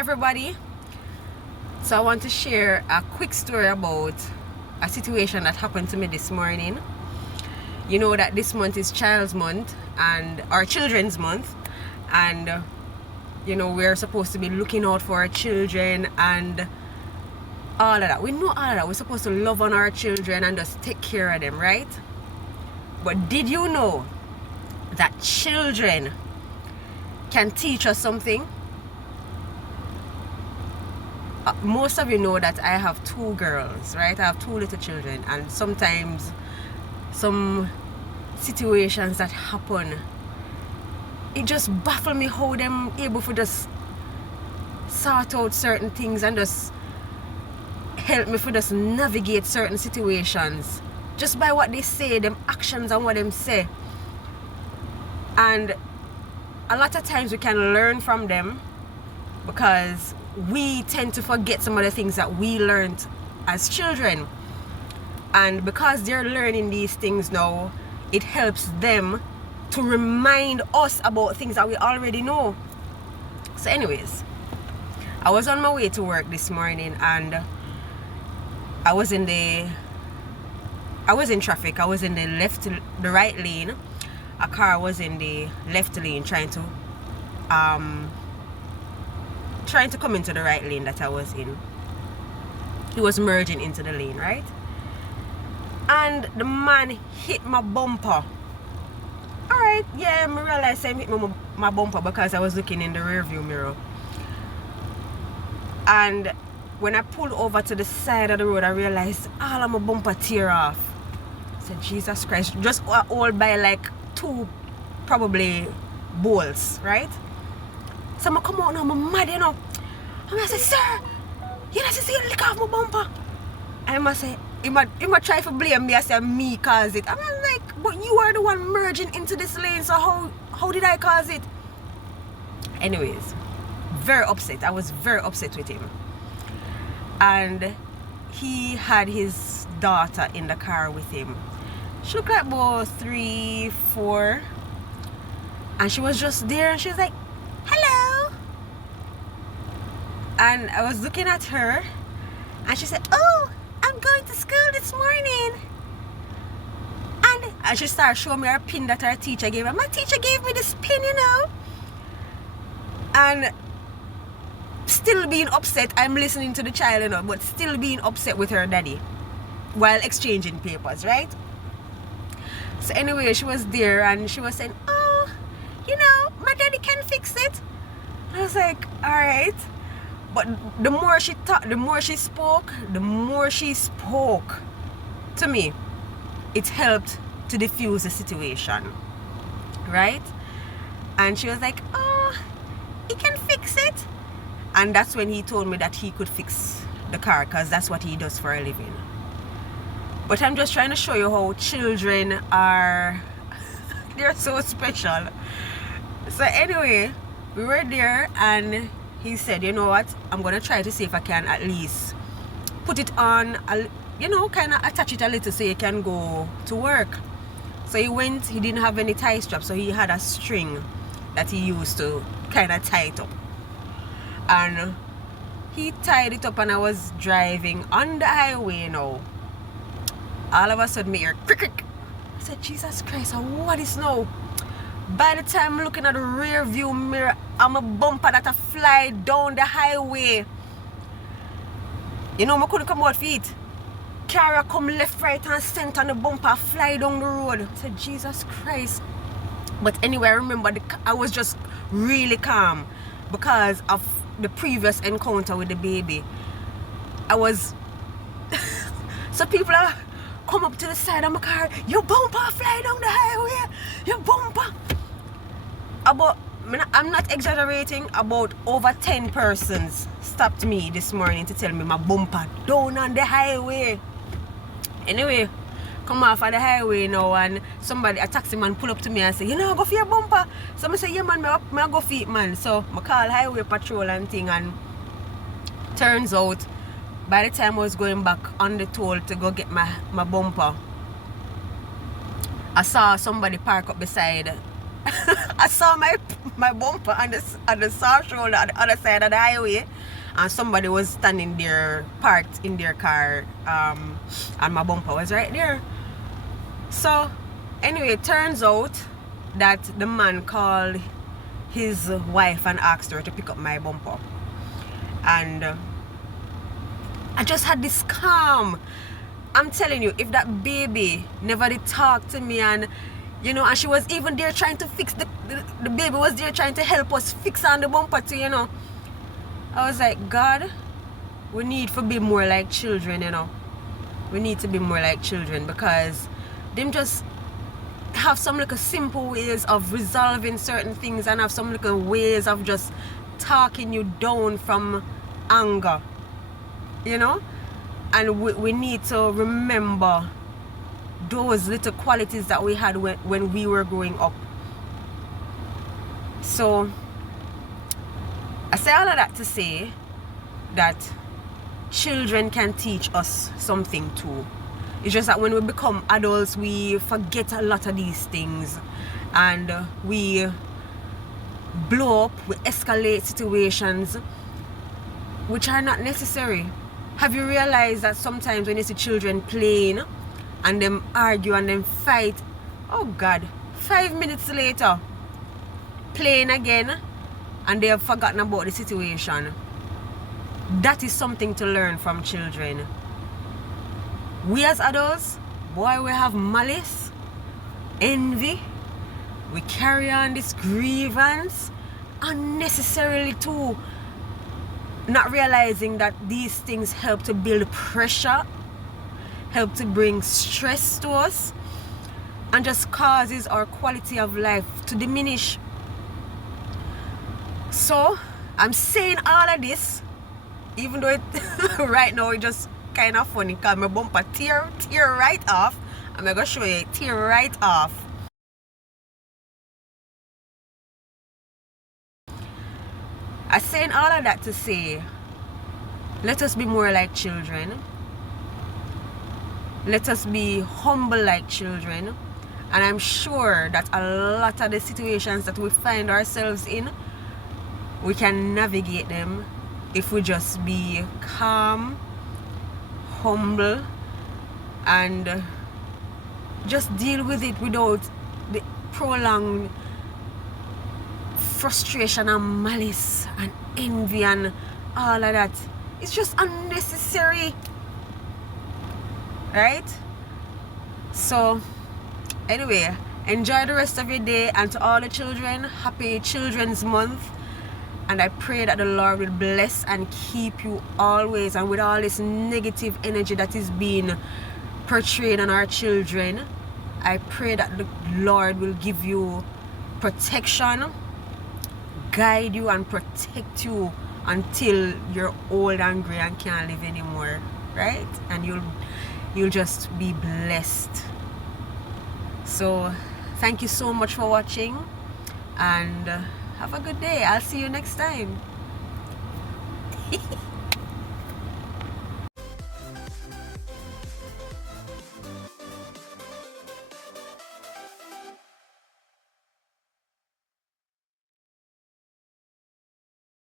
everybody. So I want to share a quick story about a situation that happened to me this morning. You know that this month is Child's Month and our Children's Month, and you know we're supposed to be looking out for our children and all of that. We know all of that. We're supposed to love on our children and just take care of them, right? But did you know that children can teach us something? Most of you know that I have two girls, right? I have two little children, and sometimes some situations that happen, it just baffles me how them able to just sort out certain things and just help me to just navigate certain situations just by what they say, them actions and what them say. And a lot of times we can learn from them because we tend to forget some of the things that we learned as children, and because they're learning these things now, it helps them to remind us about things that we already know. So anyways, I was on my way to work this morning and I was in traffic. I was in the right lane. A car was in the left lane trying to come into the right lane that I was in. He was merging into the lane, right? And the man hit my bumper. Alright, yeah, I realized he hit my bumper because I was looking in the rear view mirror. And when I pulled over to the side of the road, I realized all of my bumper tear off. I said, Jesus Christ, just all by like two probably bolts, right? So I come out now, I'm mad, you know. And I say, sir, you know, see you lick off my bumper. And I say, he might try to blame me. I say, me cause it. I'm like, but you are the one merging into this lane, so how did I cause it? Anyways, very upset. I was very upset with him. And he had his daughter in the car with him. She looked like about 3, 4. And she was just there and she was like, hello. And I was looking at her and she said, oh, I'm going to school this morning. And she started showing me her pin that her teacher gave her. My teacher gave me this pin, you know. And still being upset, I'm listening to the child, you know, but still being upset with her daddy while exchanging papers, right? So anyway, she was there and she was saying, oh, you know, my daddy can fix it. I was like, all right. But the more she talked, the more she spoke to me, it helped to diffuse the situation, right? And she was like, oh, he can fix it. And that's when he told me that he could fix the car because that's what he does for a living. But I'm just trying to show you how children are, they're so special. So anyway, we were there and he said, you know what, I'm going to try to see if I can at least put it on, you know, kind of attach it a little so you can go to work. So he went, he didn't have any tie strap, so he had a string that he used to kind of tie it up. And he tied it up and I was driving on the highway now. All of a sudden, me hear crick. I said, Jesus Christ, what is now? By the time I'm looking at the rear view mirror, I'm a bumper that I fly down the highway. You know, I couldn't come out feet. Car come left, right, and center, and the bumper fly down the road. I said, Jesus Christ. But anyway, I remember I was just really calm because of the previous encounter with the baby. I was so people are come up to the side of my car, your bumper fly down the highway, your bumper. I'm not exaggerating, about over 10 persons stopped me this morning to tell me my bumper down on the highway. Anyway, come off of the highway now and a taxi man pull up to me and say, you know, go for your bumper. So I say, yeah man, I go for it man. So I call highway patrol and thing, and turns out by the time I was going back on the toll to go get my bumper, I saw somebody park up beside I saw my bumper on the soft shoulder on the other side of the highway, and somebody was standing there parked in their car, and my bumper was right there. So anyway, it turns out that the man called his wife and asked her to pick up my bumper, and I just had this calm. I'm telling you, if that baby never did talk to me, and you know, and she was even there trying to fix the baby was there trying to help us fix on the bumper too, you know, I was like, God, we need to be more like children, you know. We need to be more like children, because them just have some little simple ways of resolving certain things, and have some little ways of just talking you down from anger, you know. And we need to remember those little qualities that we had when we were growing up. So I say all of that to say that children can teach us something too. It's just that when we become adults, we forget a lot of these things, and we blow up, we escalate situations which are not necessary. Have you realized that sometimes when you see children playing and them argue and them fight, oh God, 5 minutes later playing again, and they have forgotten about the situation? That is something to learn from children. We as adults, boy, we have malice, envy, we carry on this grievance unnecessarily too, not realizing that these things help to build pressure, help to bring stress to us, and just causes our quality of life to diminish. So I'm saying all of this, even though it right now it's just kind of funny, because my bumper tear right off. I'm gonna show you it tear right off. I'm saying all of that to say, let us be more like children. Let us be humble like children. And I'm sure that a lot of the situations that we find ourselves in, we can navigate them if we just be calm, humble, and just deal with it without the prolonged frustration and malice and envy and all of that. It's just unnecessary, right? So anyway, enjoy the rest of your day, and to all the children, happy Children's Month. And I pray that the Lord will bless and keep you always, and with all this negative energy that is being portrayed on our children, I pray that the Lord will give you protection, guide you and protect you until you're old and gray and can't live anymore, right? And you'll just be blessed. So thank you so much for watching, and have a good day. I'll see you next time.